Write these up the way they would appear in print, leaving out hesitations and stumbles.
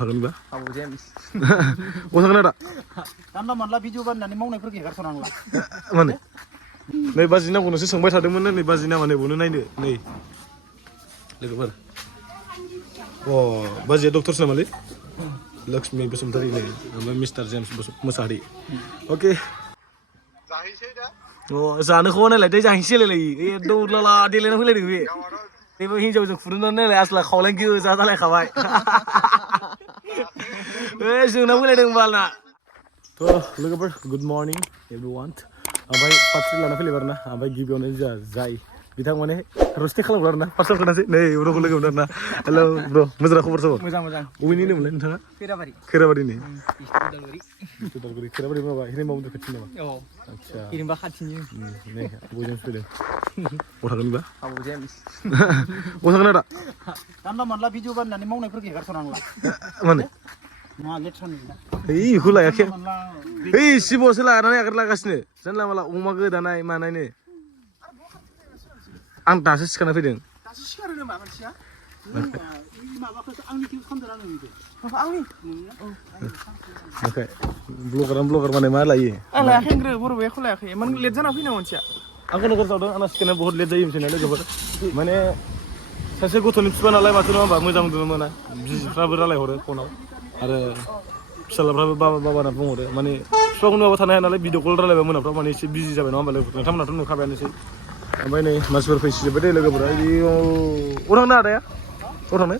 थागोन बा आबौ जेम्स थागोन आदा जानला मोनला भिडिअ बानायनानै मावनायफोरखौ हेगारथ'नांला माने नै बाजै नांगौनोसो सोंबाय थादोंमोन नै बाजै नामा नैबावनो नायनो नै लोगोफोर बाजैया डक्टरसो नामालै लक्ष्मी बसुमतारी नै ओमफ्राय मिस्टार जेम्स मोसाहारि अके जाहैसै दा जानोखौ नायलाय दै जाहैसै लायलायो एकदम लाला देलायना फैलायदों बे बेबो हिन्जावजों फुदुंनानै नायलाय आसला खावलाय गोजा जालायखाबाय जोंना फैलायदों बालना थ' लोगोफोर गुड मर्निं एभरिवान ओमफ्राय पार्टि लाना फैलायबाय आरोना ओमफ्राय गिबियावनो जोंहा जाय बिथां माने रस्टे खालामग्रा आरोना फार्स्टआव खोनासै नै ब्र'खौ लोगो मोनदों आरोना हेल' ब्र' मोजां खबर सबर मोजां बबेनि होनोमोनलाय नोंथाङा खैराबारिनि खैराबारि माबा हिरिम्बा मन्दिर खाथि नामा आदसा हिरिम्बा खाथिनि नै बयजों फैदों थागोन बा आबौ जेम्स थागोन आदा जानला मोनला भिडिअ बानायनानै मावनायफोरखौ हेगारथ'नांला माने मा लेथ्रा नुयोना बेखौ लायाखै सिब'सो लानानै आगारलागासिनो जानला माला अमा गोदानाय मानायनो आं दासो सिखारना फैदों दासो सिखारो नामा मानसिया माबाखौसो आंनि किउस खालामदों आङो आंनि ब्लगार माने मा लायो आं लायाखै होनग्रो बर' बेखौ लायाखै इमान लेट जाना फैनाय मानसिया आंखौ नोगोर जादों आंना सिखारनाया बहुत लेट जायो मिथिनाय लोगोफोर माने सासे गथ'नि बिफा नालाय माथो नङा होमबा मोजां उन्दुनो मोना बिसिफ्राबो रायलायहरो फनाव आरो फिसालाफ्राबो बाबा होनना बुंहरो माने बिफाखौ नुवाबा थानो हाया नालाय भिडिअ कल रायलायबा मोनाफ्राव माने एसे बिजि जाबाय नङा होमबा लोगोफोर नोंथांमोनाथ' नुखाबायानोसै ओमफ्राय नै मानसिफोर फैसिजोब्बाय दे लोगोफोरा थांनो आदाया थांनो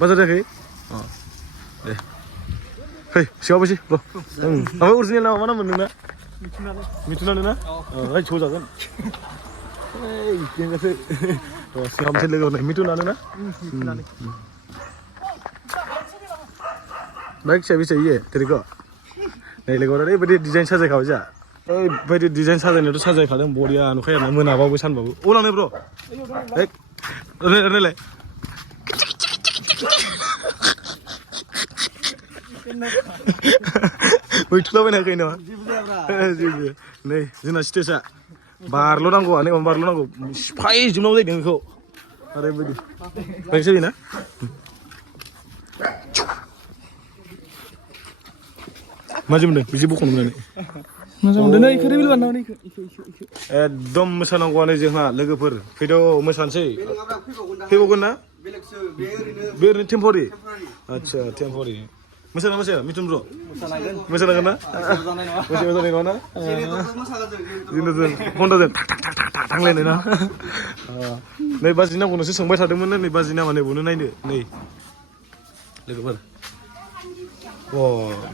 बाजार जायाखै दे फै सिगाङाव फैसै र' ओमफ्राय अरिजिनेल नामा मा नाम मोनदोंना मिथुनानो ना सजागोन सिगांसै लोगो होननाय मिथुनानो ना बाइक फिसा बेसे इयो तेरेखौ नै लोगोफोर ओरैबायदि डिजाइन साजायखाबाय जोंहा ओरैबायदि डिजाइन साजायनायाथ' साजायखादों बरिया नुखायो आरोना मोनाबाबो सानबाबो लांनो ब्र' ओरैलाय मैथुलाबायनो हायाखै नामा जेबो नै जोंना स्टेजआ बारल' नांगौ बारल' नांगौ सिफाय जोबनांगौ जाहैदों बेखौ ओरैबायदि बाइक जायोना मा मोनदों बिदि बख'नो मोननानै मोजां मोनदों नै इखौ रिभिल बानायनानै एकदम मोसानांगौआनो जोंहा लोगोफोर फैद' मोसानोसै फैबावगोन ना बे ओरैनो टेम्परारि आदसा टेम्परारि मोसाया मिथुन ब्र' मोसानांगोन ना मोसायाव जानाय नङा ना घन्टाजों थांलायनाय ना नै बाजै नांगौनोसो सोंबाय थादोंमोन नै बाजै नामा नैबावनो नायनो नै लोगोफोर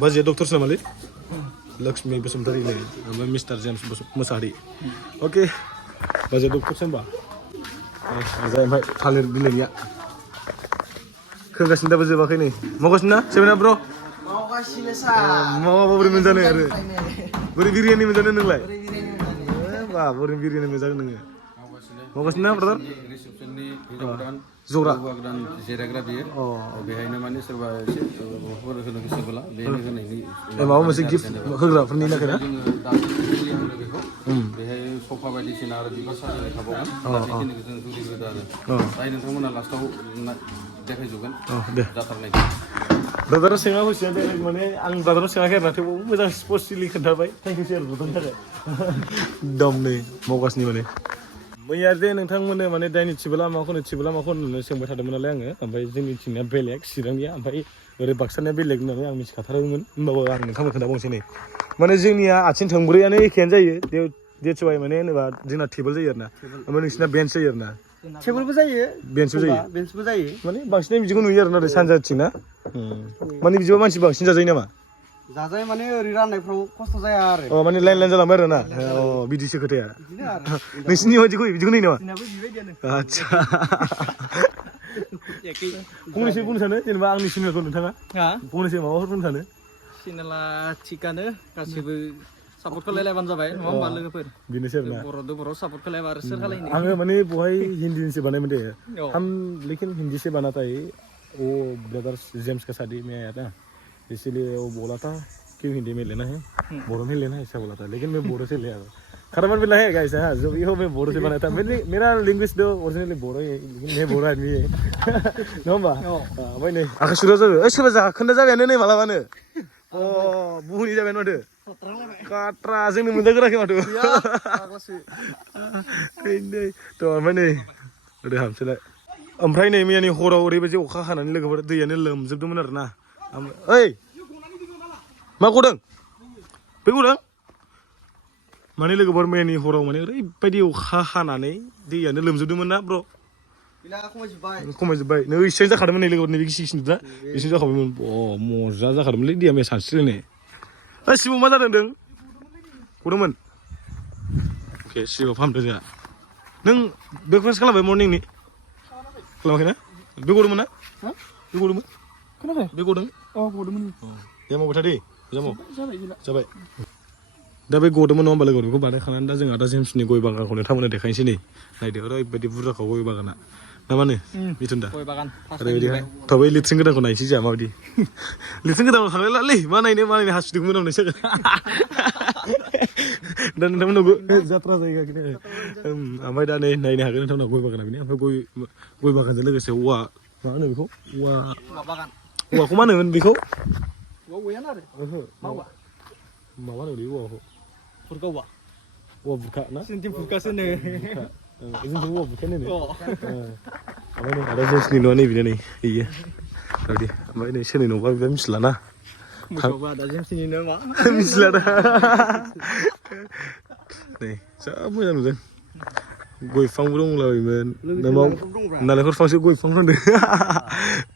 बाजैया डक्टरसो नामालै लक्ष्मी बसुमतारी नै ओमफ्राय मिस्टार जेम्स मोसाहारि अके बाजैया डक्टरसो होनबा ओमफ्राय थालिर बिलाइनिया खोगासिनो दाबो जोबाखै नै मावगासिनो ना सेभेना ब्र' मावाबा बोरै मोनजानो आरो बोरै बिरियानि मोनजानो नोंलाय बोरै बिरियानि मोनजागोन नोङो मावगासिनो ना ब्रादार जरा जिरायग्रा बियो बेहायनो माने सोरबा एसे होनो गोसोब्ला बेनो होनायनि माबा मोनसे गिफ्ट होग्राफोरनि थाखाय ना बेखौ बेहाय सफा बायदिसिना आरो बिबार साजायनाय थाबावगोन बेखिनिखौ जों जुरिग्रोदो आरो जाय नोंथांमोना लास्टाव देखायजोबगोन जाथारनाय ब्रादारा सोङा हसिया डाइरेक्ट माने आं ब्रादाराव सोङाखै आरोना थेवबो मोजां स्पष्टलि खोन्थाबाय थेंक इउ सै आरो ब्रादारनि थाखाय एकदम नै मावगासिनो माने मैया जे नोंथांमोननो माने दाइनि थिबोला माखौ होननानै सोंबाय थादोंमोन नालाय आङो ओमफ्राय जोंनिथिंनिया बेलेग चिरांनिया ओमफ्राय ओरै बाक्सानिया बेलेग होननानै आं मिथिखाथारोमोन होमबाबो आं नोंथांमोन खोन्थाबावनोसै नै माने जोंनिया आथिं थोंब्रैयानो एखेयानो जायो देट्स वाइ माने होनोबा जोंना टेबोल जायो आरोना ओमफ्राय नोंसिना बेन्च जायो आरोना टेबोलबो जायो बेन्चबो जायो माने बांसिनै बिदिखौ नुयो आरोना ओरै सानजाथिं ना माने बिदिबा मानसि बांसिन जाजायो नामा जाजायो माने ओरै राननायफ्राव खस्थ' जाया आरो माने लाइन जालांबाय आरोना बिदिसो खोथाया नोंसिनि बिदिखौ नुयो नामा आदसा फंनैसो बुंनो सानो जेनेबा आंनि सिनियरखौ नोंथाङा फंनैसो माबाफोर बुंनो सानो चेनेला थिगानो गासिबो सापर्ट खालायलायबानो जाबाय नङा होमबा लोगोफोर बेनोसै आरोना बर' सापर्ट खालायबा आरो सोर खालायनो आङो माने बहाय हिन्दीनिसो बानायमोन दे हम लेकिन हिंदी से बनाता है वो ब्रदर जेम्स का शादी में आया था इसीलिए वो बोला था क्यों हिंदी में लेना है बोरो में लेना है ऐसा बोला था लेकिन मैं बोरो से ले आया खरामान बिल्ला है गाइस हाँ जो ये मैं बोरो से बनाया था मेरा लैंग्वेज दो ओरिजिनली बोरो है मैं बोरो आदमी है नङा होमबा ओमफ्राय नै आखाइ सुरा जाबाय ओइ सोरबा जाखोन्दा जाबायानो नै मालाबानो अ बुहुनि जाबायानो माथो काट्रा जोंनो मोनजागोराखै माथो थ' ओमफ्राय नै ओरै हाबसैलाय ओमफ्राय नै मैयानि हराव ओरैबायदि अखा हानानै लोगोफोर दैयानो लोमजोबदोंमोन आरोना ओइ मा गदों बे गदों माने लोगोफोर मैयानि हराव माने ओरैबायदि अखा हानानै दैयानो लोमजोबदोंमोन ना ब्र' खमायजोब्बाय नै इसेबां जाखादोंमोन नै लोगोफोर नैबे गिसि दा इसेबां जाखाबायमोन मजा जाखादोंमोनलै दैया मैया सानस्रिलायनाय ओइ सिबु मा जादों नों गदोंमोन अके सिबुआव फाहामदों जोंहा नों ब्रेकफास्ट खालामबाय मर्निंनि खालामाखैना बे गदोंमोन ना बे गदोंमोन खोनाबाय बे गदों गदोंमोन दे मावबाय था दे जाबाय दा बे गदोंमोन नङा होमबा लोगो बेखौ बानायखानानै दा जों आदा जेम्सनि गय बागानखौ नोंथांमोननो देखायनोसै नै नायदो ओरैबायदि बुरजाखौ गय बागाना ना मा होनो मिथुन दा ओरैबायदिहाय थ' बै लिट्रिं गोदानखौ नायनोसै जोंहा माबायदि लिट्रिं गोदानाव थांलायलालै मा नायनो हासुदोंमोन आं नोंसोर दा नोंथांमोनाव जात्रा जायगा ओमफ्राय दा नै नायनो हागोन नोंथांमोनाव गय बागाना बेनि ओमफ्राय गय बागानजों लोगोसे औवा मा होनो बेखौ औवाखौ मा होनोमोन बेखौ माबा होनो बे औवाखौ औवा बुरखा ना जोंथिं बुरखासो होनो जोंथिं औवा बुरखायानो होनो ओमफ्राय नै आदा जेम्सनि न'आ नैबेनो नै बेयो बायदि ओमफ्राय नै सोरनि न'बा बेबा मिथिला ना आदा जेम्सनि न' मा मिथिला दा नै जा मोजां नुदों गय बिफांबो दंलाबायोमोन नालेंखर बिफांसो गय बिफां दंदों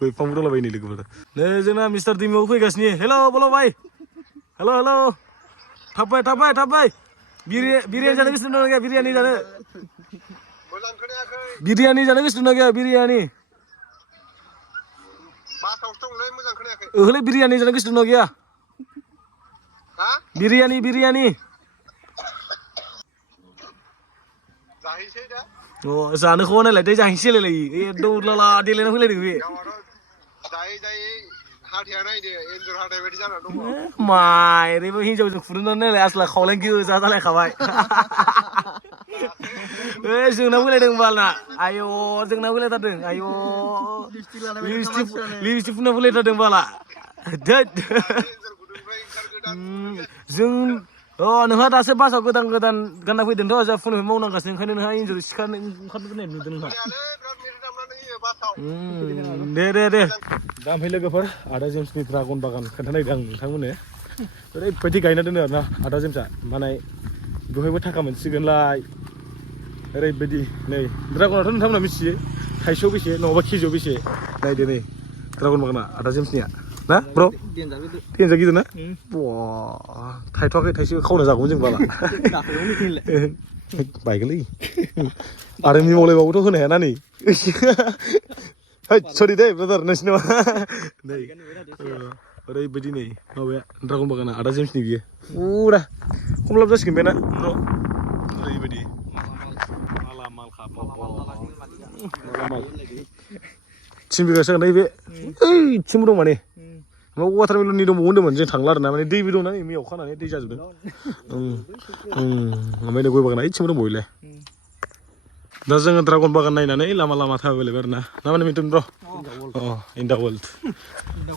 गय बिफांबो दंलाबायो नै लोगोफोर नै जोंना मिस्टार दिमियाव फैगासिनो हेल' बल' बाय हेल' थाबबाय बिरियानि जानो गोसो दंना गैया बिरियानि जानो गोसो दंना गैया बिरियानि ओहलै बिरियानि जानो गोसो दंना गैया बिरियानि जानोखौ नायलाय दै जाहैसै होलायलायो एकदम लाला देलायना फैलायदों बे माइरैबो हिनजावजों फुदुंनानै नायलाय आसला खावलाय गोजा जालायखाबाय जोंना फैलायदों बालना आय' जोंना फैलायथारदों आय' लिपस्टिक फुनना फैलायथारदों बाला जों नोंहा दासो बासाव गोदान गानना फैदोंथ' जा फुननिफ्राय मावनांगासिनो ओंखायनो नोंहा इन्जर सिखारनो ओंखारबोनाय नुदों नोंहा दे दा ओमफ्राय लोगोफोर आदा जेम्सनि ड्रागन बागान खोन्थानायदों आं नोंथांमोननो ओरैबायदि गायना दोनो आरोना आदा जेम्सआ माने बेवहायबो थाखा मोनसिगोनलाय ओरैबायदि नै ड्रागनाथ' नोंथांमोना मिथियो थाइसेयाव बेसे नङाबा केजियाव बेसे नायदो नै ड्रागन बागाना आदा जेम्सनिया ना ब्र' देन्जार गिदिर ना थायथ'वाखै थाइसे खावना जागौमोन जों बाला बायगोनलै आरो मिमावलायबाबोथ' होनो हायाना नै सरि दे ब्रादार नोंसिनाव नै ओरैबायदि नै माबाया ड्रागन बागाना आदा जेम्सनि बियो फुरा खमलाब जासिगोन बे ना ब्र' ओरैबायदि थिन बिगासो जागोन बे ओइथिंबो दं माने वाटारमेलननि दंबावो होन्दोंमोन जों थांला आरोना माने दैबो दंना नै मैयाव खानानै दै जाजोबदों ओमफ्राय नै गय बागाना ओइथिंबो दंबावोलाय दा जोङो ड्रागन बागान नायनानै लामा थाबायलायबाय आरोना ना माने मिथुन ब्र' इन दा वर्ल्ड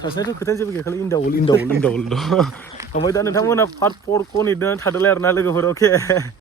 सासेनाथ' खोथायानो जेबो गैयाखालै इन दा वर्ल्ड ओमफ्राय दा नोंथांमोना पार्ट 4खौ नेनानै थादोलाय आरोना लोगोफोर अके